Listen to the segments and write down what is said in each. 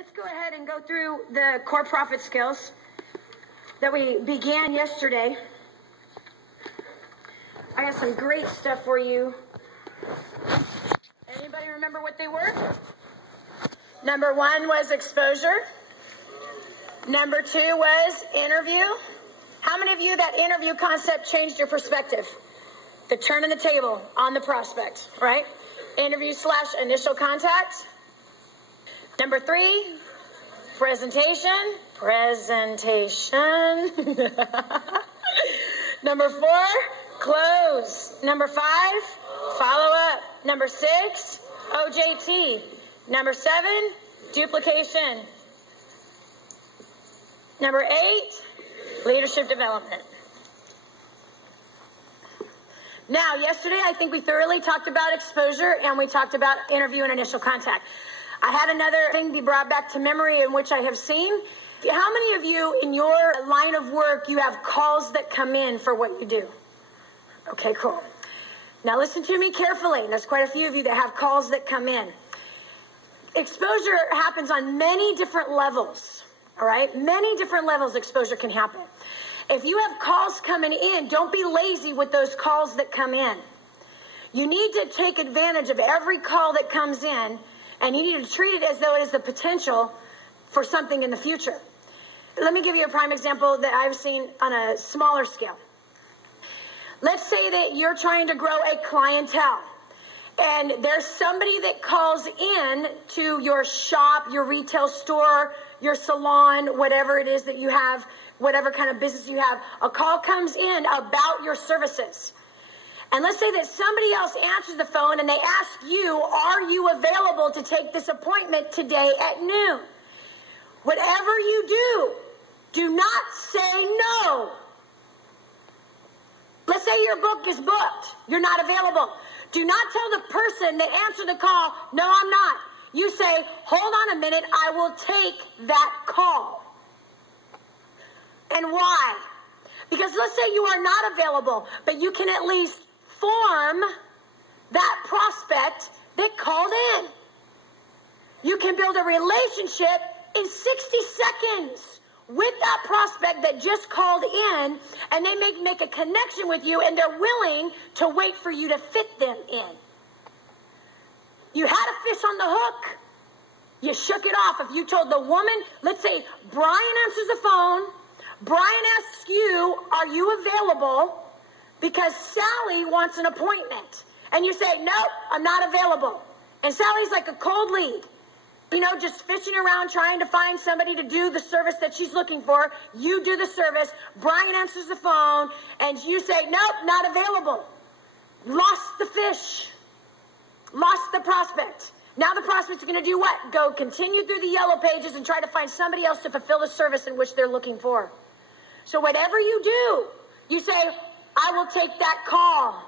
Let's go ahead and go through the core profit skills that we began yesterday. I got some great stuff for you. Anybody remember what they were? Number 1 was exposure. Number 2 was interview. How many of you that interview concept changed your perspective? The turn in the table on the prospect, right? Interview / initial contact. Number 3, presentation. Number 4, close. Number 5, follow up. Number 6, OJT. Number 7, duplication. Number 8, leadership development. Now, yesterday, I think we thoroughly talked about exposure and we talked about interview and initial contact. I had another thing be brought back to memory in which I have seen. How many of you in your line of work, you have calls that come in for what you do? Okay, cool. Now listen to me carefully. There's quite a few of you that have calls that come in. Exposure happens on many different levels, all right? Many different levels exposure can happen. If you have calls coming in, don't be lazy with those calls that come in. You need to take advantage of every call that comes in, and you need to treat it as though it is the potential for something in the future. Let me give you a prime example that I've seen on a smaller scale. Let's say that you're trying to grow a clientele, and there's somebody that calls in to your shop, your retail store, your salon, whatever it is that you have, whatever kind of business you have. A call comes in about your services. And let's say that somebody else answers the phone and they ask you, are you available to take this appointment today at noon? Whatever you do not say no. Let's say your book is booked. You're not available. Do not tell the person that answered the call, no, I'm not. You say, hold on a minute, I will take that call. And why? Because let's say you are not available, but you can at least form that prospect that called in. You can build a relationship in 60 seconds with that prospect that just called in, and they make a connection with you, and they're willing to wait for you to fit them in. You had a fish on the hook. You shook it off. If you told the woman, let's say Brian answers the phone, Brian asks you, are you available? Because Sally wants an appointment. And you say, nope, I'm not available. And Sally's like a cold lead. You know, just fishing around trying to find somebody to do the service that she's looking for. You do the service. Brian answers the phone. And you say, nope, not available. Lost the fish. Lost the prospect. Now the prospect's going to do what? Go continue through the yellow pages and try to find somebody else to fulfill the service in which they're looking for. So whatever you do, you say, I will take that call.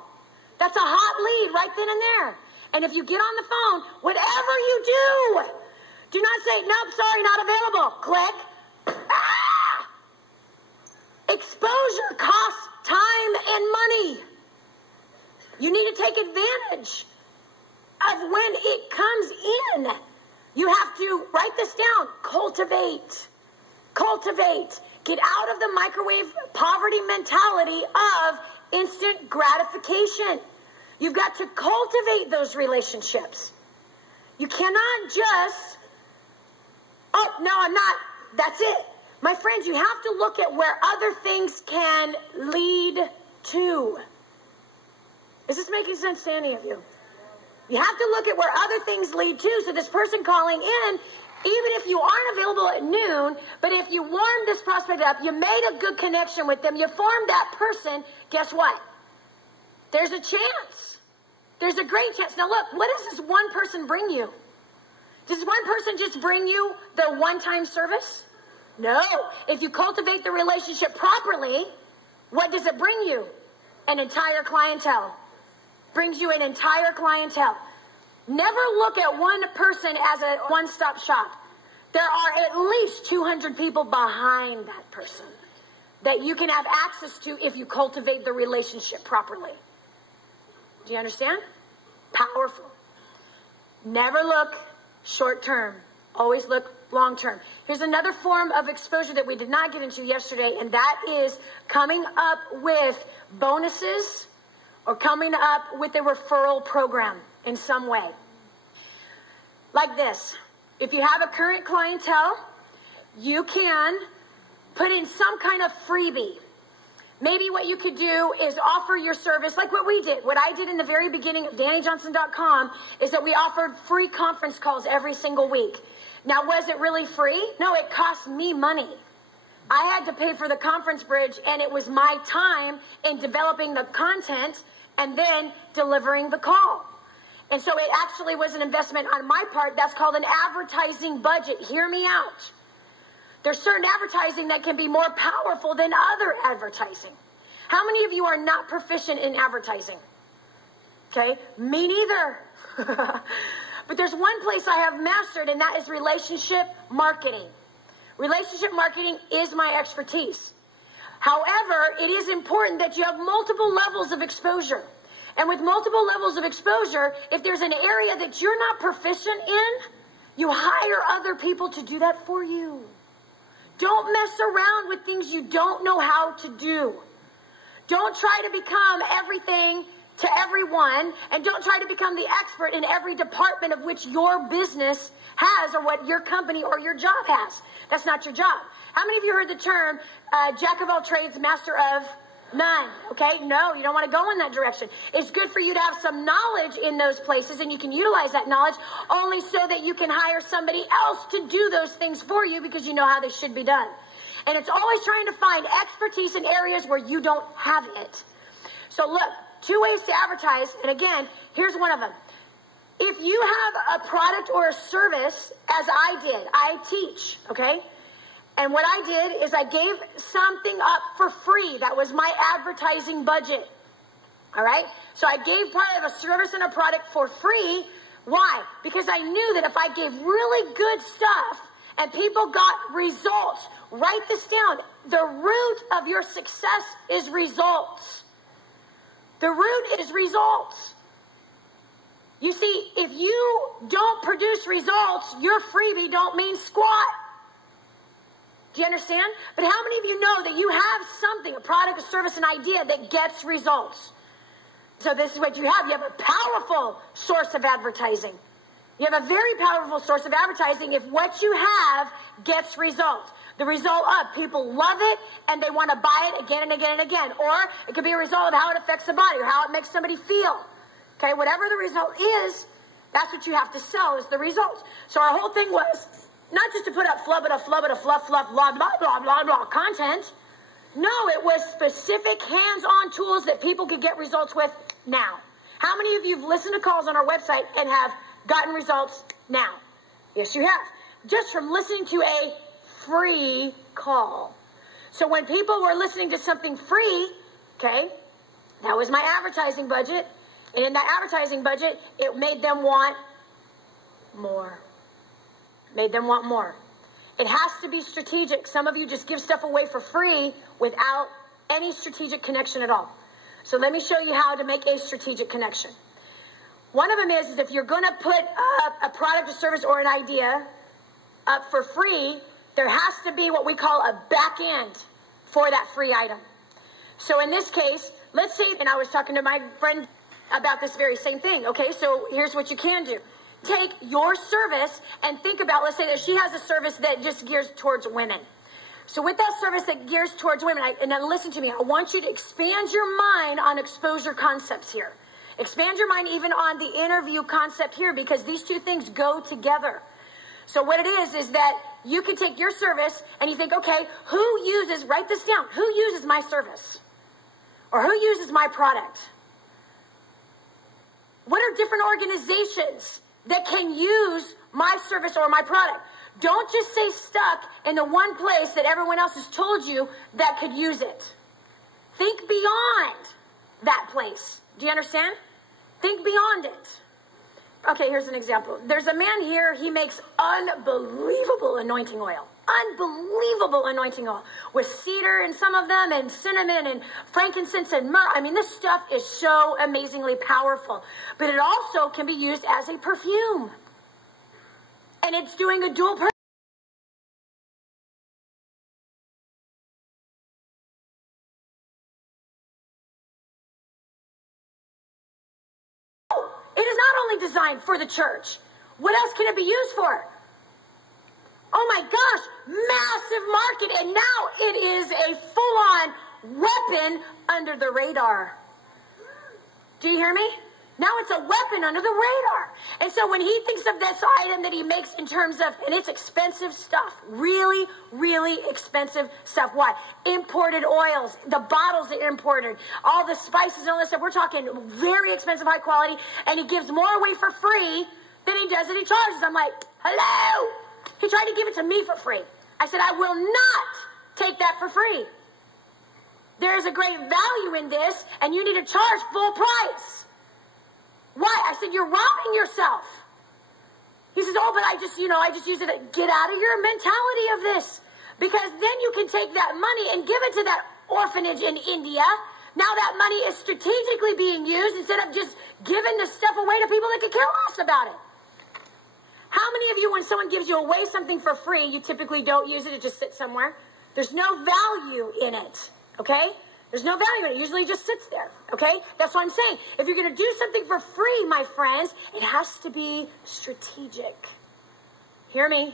That's a hot lead right then and there. And if you get on the phone, whatever you do not say, nope, sorry, not available. Click. Ah! Exposure costs time and money. You need to take advantage of when it comes in. You have to write this down. Cultivate. Get out of the microwave poverty mentality of instant gratification. You've got to cultivate those relationships. You cannot just, oh, no, I'm not. That's it. My friends, you have to look at where other things can lead to. Is this making sense to any of you? You have to look at where other things lead to. So this person calling in, even if you aren't available at noon, but if you warmed this prospect up, you made a good connection with them, you formed that person, guess what? There's a chance. There's a great chance. Now look, what does this one person bring you? Does one person just bring you the one-time service? No. If you cultivate the relationship properly, what does it bring you? An entire clientele. Brings you an entire clientele. Never look at one person as a one-stop shop. There are at least 200 people behind that person that you can have access to if you cultivate the relationship properly. Do you understand? Powerful. Never look short term. Always look long term. Here's another form of exposure that we did not get into yesterday, and that is coming up with bonuses or coming up with a referral program in some way. Like this. If you have a current clientele, you can put in some kind of freebie. Maybe what you could do is offer your service like what we did. What I did in the very beginning of DannyJohnson.com is that we offered free conference calls every single week. Now, was it really free? No, it cost me money. I had to pay for the conference bridge, and it was my time in developing the content and then delivering the call. And so it actually was an investment on my part. That's called an advertising budget. Hear me out. There's certain advertising that can be more powerful than other advertising. How many of you are not proficient in advertising? Okay, me neither. But there's one place I have mastered, and that is relationship marketing. Relationship marketing is my expertise. However, it is important that you have multiple levels of exposure. And with multiple levels of exposure, if there's an area that you're not proficient in, you hire other people to do that for you. Don't mess around with things you don't know how to do. Don't try to become everything to everyone, and don't try to become the expert in every department of which your business has or what your company or your job has. That's not your job. How many of you heard the term jack of all trades, master of none? Okay, no, you don't want to go in that direction. It's good for you to have some knowledge in those places, and you can utilize that knowledge only so that you can hire somebody else to do those things for you because you know how they should be done. And it's always trying to find expertise in areas where you don't have it. So look, 2 ways to advertise, and again, here's one of them. If you have a product or a service, as I did, I teach, okay? And what I did is I gave something up for free. That was my advertising budget. All right? So I gave part of a service and a product for free. Why? Because I knew that if I gave really good stuff and people got results, write this down. The root of your success is results. The root is results. You see, if you don't produce results, your freebie don't mean squat. Do you understand? But how many of you know that you have something, a product, a service, an idea that gets results? So this is what you have. You have a powerful source of advertising. You have a very powerful source of advertising if what you have gets results. The result of people love it and they want to buy it again and again and again. Or it could be a result of how it affects the body or how it makes somebody feel. Okay, whatever the result is, that's what you have to sell is the results. So our whole thing was not just to put up fluff, blah, blah, blah, blah content. No, it was specific hands-on tools that people could get results with now. How many of you have listened to calls on our website and have gotten results now? Yes, you have. Just from listening to a free call. So when people were listening to something free, okay, that was my advertising budget. And in that advertising budget, it made them want more. Made them want more. It has to be strategic. Some of you just give stuff away for free without any strategic connection at all. So let me show you how to make a strategic connection. One of them is if you're going to put up a product or service or an idea up for free, there has to be what we call a back end for that free item. So in this case, let's say, and I was talking to my friend about this very same thing. Okay, so here's what you can do. Take your service and think about, let's say that she has a service that just gears towards women. So with that service that gears towards women, and now listen to me, I want you to expand your mind on exposure concepts here. Expand your mind even on the interview concept here because these two things go together. So what it is that you can take your service and you think, okay, who uses, write this down, who uses my service? Or who uses my product? What are different organizations that can use my service or my product? Don't just stay stuck in the one place that everyone else has told you that could use it. Think beyond that place. Do you understand? Think beyond it. Okay, here's an example. There's a man here, he makes unbelievable anointing oil. Unbelievable anointing oil. With cedar in some of them, and cinnamon, and frankincense, and myrrh. I mean, this stuff is so amazingly powerful. But it also can be used as a perfume. and it's doing a dual purpose. It is not only designed for the church. What else can it be used for? Oh my gosh, massive market, and now it is a full-on weapon under the radar. Do you hear me? Now it's a weapon under the radar. And so when he thinks of this item that he makes in terms of, and it's expensive stuff, really, really expensive stuff. Why? Imported oils, the bottles are imported, all the spices and all this stuff. We're talking very expensive, high quality, and he gives more away for free than he does that he charges. I'm like, hello? He tried to give it to me for free. I said, I will not take that for free. There is a great value in this, and you need to charge full price. Why? I said, you're robbing yourself. He says, oh, but I just use it to get out of your mentality of this. Because then you can take that money and give it to that orphanage in India. Now that money is strategically being used instead of just giving the stuff away to people that could care less about it. How many of you, when someone gives you away something for free, you typically don't use it, it just sits somewhere? There's no value in it, okay? There's no value in it. It usually just sits there, okay? That's what I'm saying. If you're going to do something for free, my friends, it has to be strategic. Hear me?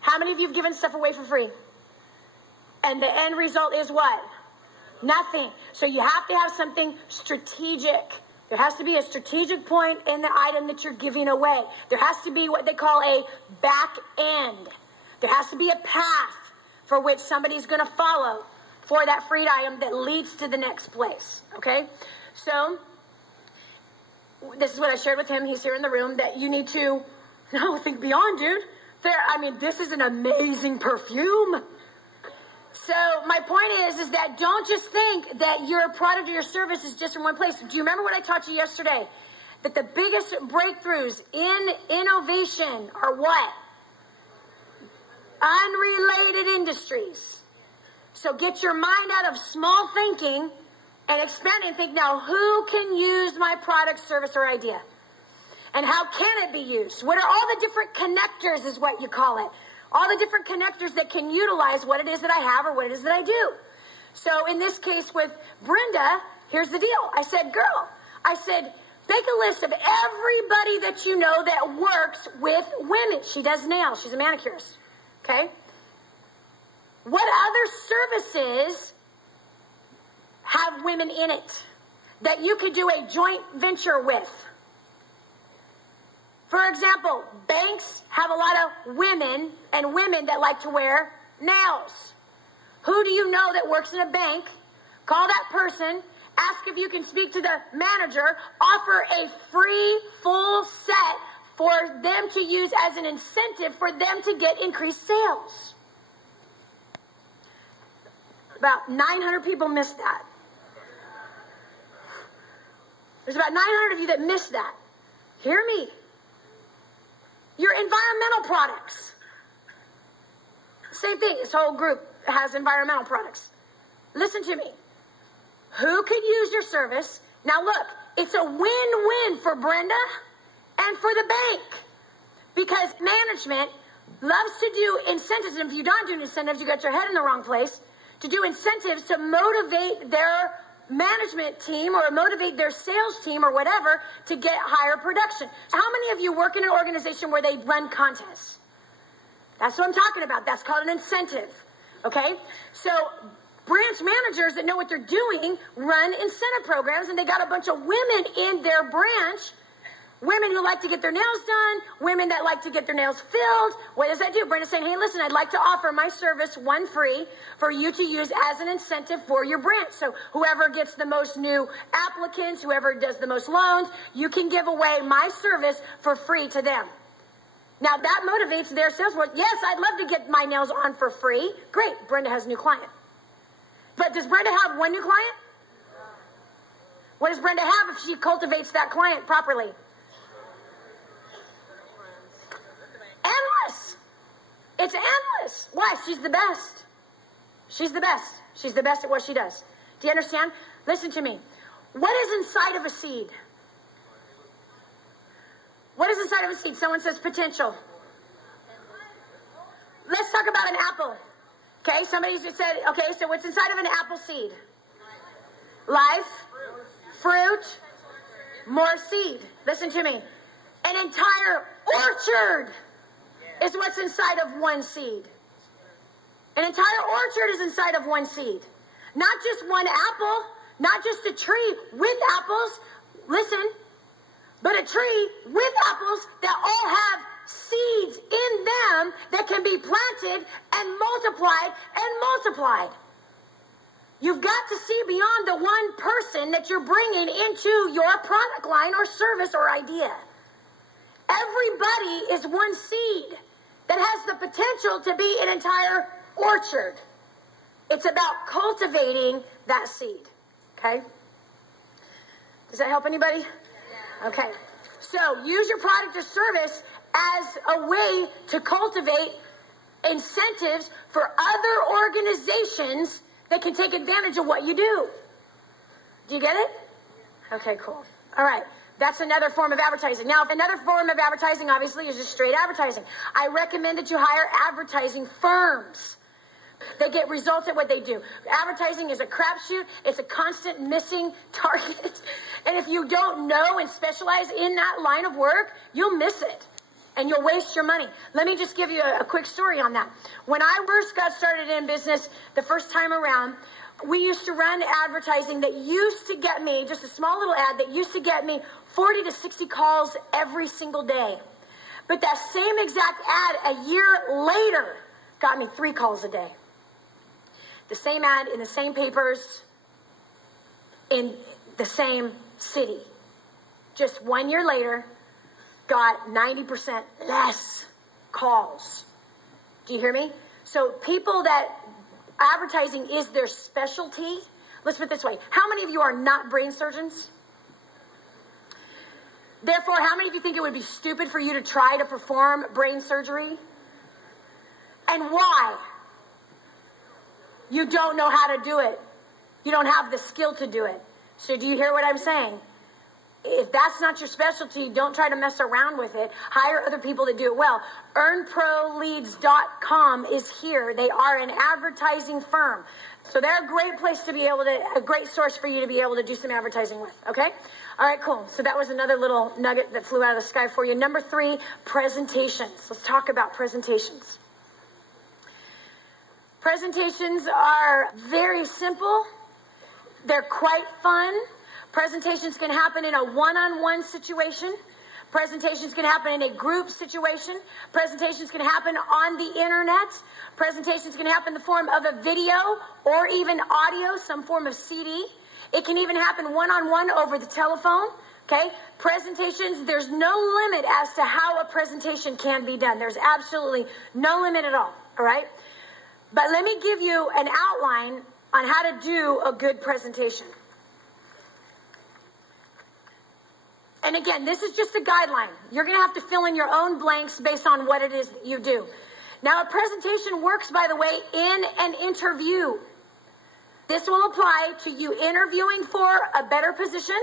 How many of you have given stuff away for free? And the end result is what? Nothing. So you have to have something strategic. There has to be a strategic point in the item that you're giving away. There has to be what they call a back end. There has to be a path for which somebody's going to follow for that freed item that leads to the next place, okay? So, this is what I shared with him. He's here in the room, that you need to, no, think beyond, dude. This is an amazing perfume. So, my point is that don't just think that your product or your service is just in one place. Do you remember what I taught you yesterday? That the biggest breakthroughs in innovation are what? Unrelated industries. So get your mind out of small thinking and expand and think, now who can use my product, service, or idea? And how can it be used? What are all the different connectors is what you call it. All the different connectors that can utilize what it is that I have or what it is that I do. So in this case with Brenda, here's the deal. I said, girl, make a list of everybody that you know that works with women. She does nails. She's a manicurist. Okay? What other services have women in it that you could do a joint venture with? For example, banks have a lot of women and women that like to wear nails. Who do you know that works in a bank? Call that person, ask if you can speak to the manager, offer a free full set for them to use as an incentive for them to get increased sales. About 900 people missed that. There's about 900 of you that missed that. Hear me. Your environmental products. Same thing. This whole group has environmental products. Listen to me. Who could use your service? Now look, it's a win-win for Brenda and for the bank. Because management loves to do incentives. And if you're not doing incentives, you got your head in the wrong place. To do incentives to motivate their management team or motivate their sales team or whatever to get higher production. How many of you work in an organization where they run contests? That's what I'm talking about. That's called an incentive. Okay? So branch managers that know what they're doing run incentive programs, and they got a bunch of women in their branch. Women who like to get their nails done, women that like to get their nails filled. What does that do? Brenda's saying, hey, listen, I'd like to offer my service one free for you to use as an incentive for your branch. So whoever gets the most new applicants, whoever does the most loans, you can give away my service for free to them. Now that motivates their sales force. Yes, I'd love to get my nails on for free. Great, Brenda has a new client. But does Brenda have one new client? What does Brenda have if she cultivates that client properly? Endless. It's endless. Why? She's the best. She's the best. She's the best at what she does. Do you understand? Listen to me. What is inside of a seed? What is inside of a seed? Someone says potential. apple. Okay, somebody just said, okay, so what's inside of an apple seed? Life, fruit, more seed. Listen to me. An entire orchard is what's inside of one seed. An entire orchard is inside of one seed. Not just one apple, not just a tree with apples. Listen, but a tree with apples that all have seeds in them that can be planted and multiplied. You've got to see beyond the one person that you're bringing into your product line or service or idea. Everybody is one seed that has the potential to be an entire orchard. It's about cultivating that seed. Okay? Does that help anybody? Okay. So use your product or service as a way to cultivate incentives for other organizations that can take advantage of what you do. Do you get it? Okay, cool. All right. That's another form of advertising. Now, another form of advertising, obviously, is just straight advertising. I recommend that you hire advertising firms. They get results at what they do. Advertising is a crapshoot. It's a constant missing target. And if you don't know and specialize in that line of work, you'll miss it. And you'll waste your money. Let me just give you a quick story on that. When I first got started in business the first time around, we used to run advertising that used to get me, just a small little ad that used to get me 40 to 60 calls every single day. But that same exact ad a year later got me 3 calls a day. The same ad in the same papers in the same city. Just 1 year later, got 90% less calls. Do you hear me? So people that advertising is their specialty. Let's put it this way. How many of you are not brain surgeons? Therefore, how many of you think it would be stupid for you to try to perform brain surgery? And why? You don't know how to do it. You don't have the skill to do it. So do you hear what I'm saying? If that's not your specialty, don't try to mess around with it. Hire other people to do it well. EarnProLeads.com is here. They are an advertising firm. So they're a great place to be able to, a great source for you to be able to do some advertising with. Okay? All right, cool. So that was another little nugget that flew out of the sky for you. Number 3, presentations. Let's talk about presentations. Presentations are very simple. They're quite fun. Presentations can happen in a one-on-one situation. Presentations can happen in a group situation. Presentations can happen on the internet. Presentations can happen in the form of a video or even audio, some form of CD. It can even happen one-on-one over the telephone. Okay? Presentations, there's no limit as to how a presentation can be done. There's absolutely no limit at all. All right? But let me give you an outline on how to do a good presentation. And again, this is just a guideline. You're going to have to fill in your own blanks based on what it is that you do. Now, a presentation works, by the way, in an interview. This will apply to you interviewing for a better position,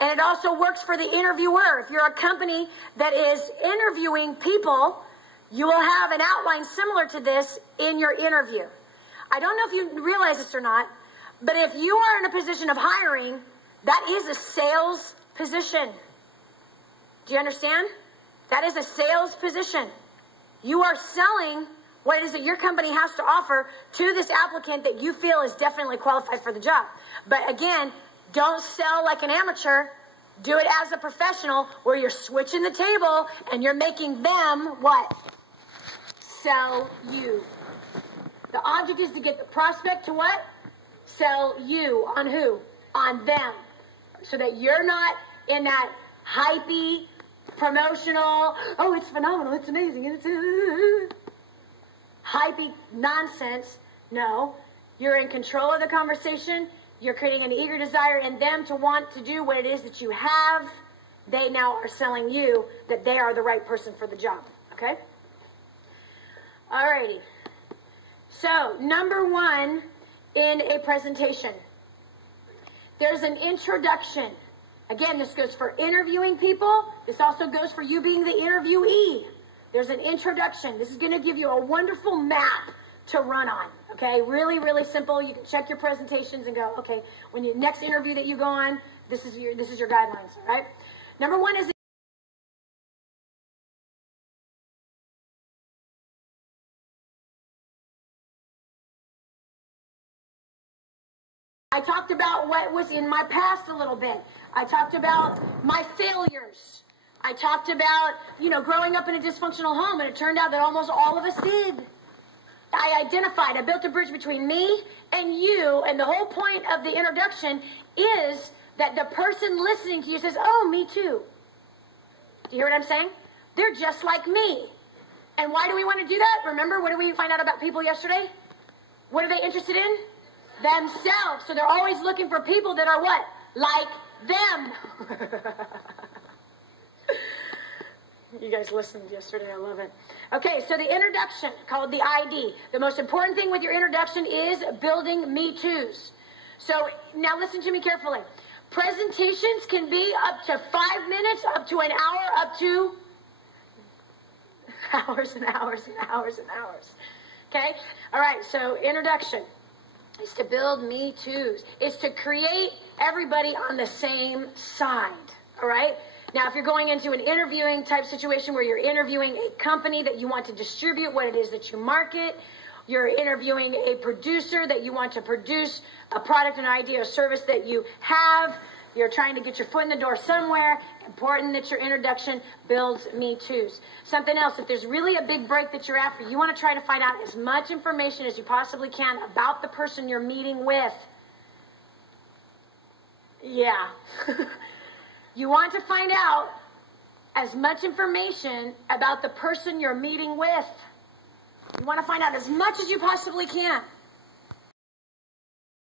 and it also works for the interviewer. If you're a company that is interviewing people, you will have an outline similar to this in your interview. I don't know if you realize this or not, but if you are in a position of hiring, that is a sales position. Do you understand? That is a sales position. You are selling what it is that your company has to offer to this applicant that you feel is definitely qualified for the job. But again, don't sell like an amateur. Do it as a professional where you're switching the table and you're making them what? Sell you. The object is to get the prospect to what? Sell you. On who? On them. So that you're not in that hypey, promotional, oh, it's phenomenal, it's amazing, it's hypey nonsense. No, you're in control of the conversation. You're creating an eager desire in them to want to do what it is that you have. They now are selling you that they are the right person for the job. Okay? Alrighty. So, number 1 in a presentation. There's an introduction. Again, this goes for interviewing people. This also goes for you being the interviewee. There's an introduction. This is going to give you a wonderful map to run on. Okay, really, really simple. You can check your presentations and go, okay, when you next interview that you go on, this is your guidelines. All right. Number one is I talked about what was in my past a little bit. I talked about my failures. I talked about, growing up in a dysfunctional home, and it turned out that almost all of us did. I built a bridge between me and you, and the whole point of the introduction is that the person listening to you says, oh, me too. Do you hear what I'm saying? They're just like me. And why do we want to do that? Remember, what did we find out about people yesterday? What are they interested in? Themselves. So they're always looking for people that are what? Like them. You guys listened yesterday. I love it. Okay, so the introduction, called the ID. The most important thing with your introduction is building Me Too's. So now listen to me carefully. Presentations can be up to 5 minutes, up to an hour, up to hours and hours and hours and hours. Okay? All right, so introduction is to build Me Too's. It's to create everybody on the same side. All right? Now, if you're going into an interviewing type situation where you're interviewing a company that you want to distribute what it is that you market, you're interviewing a producer that you want to produce a product, an idea, or service that you have, you're trying to get your foot in the door somewhere, important that your introduction builds Me Too's. Something else, if there's really a big break that you're after, you want to try to find out as much information as you possibly can about the person you're meeting with. Yeah. You want to find out as much information about the person you're meeting with. You want to find out as much as you possibly can.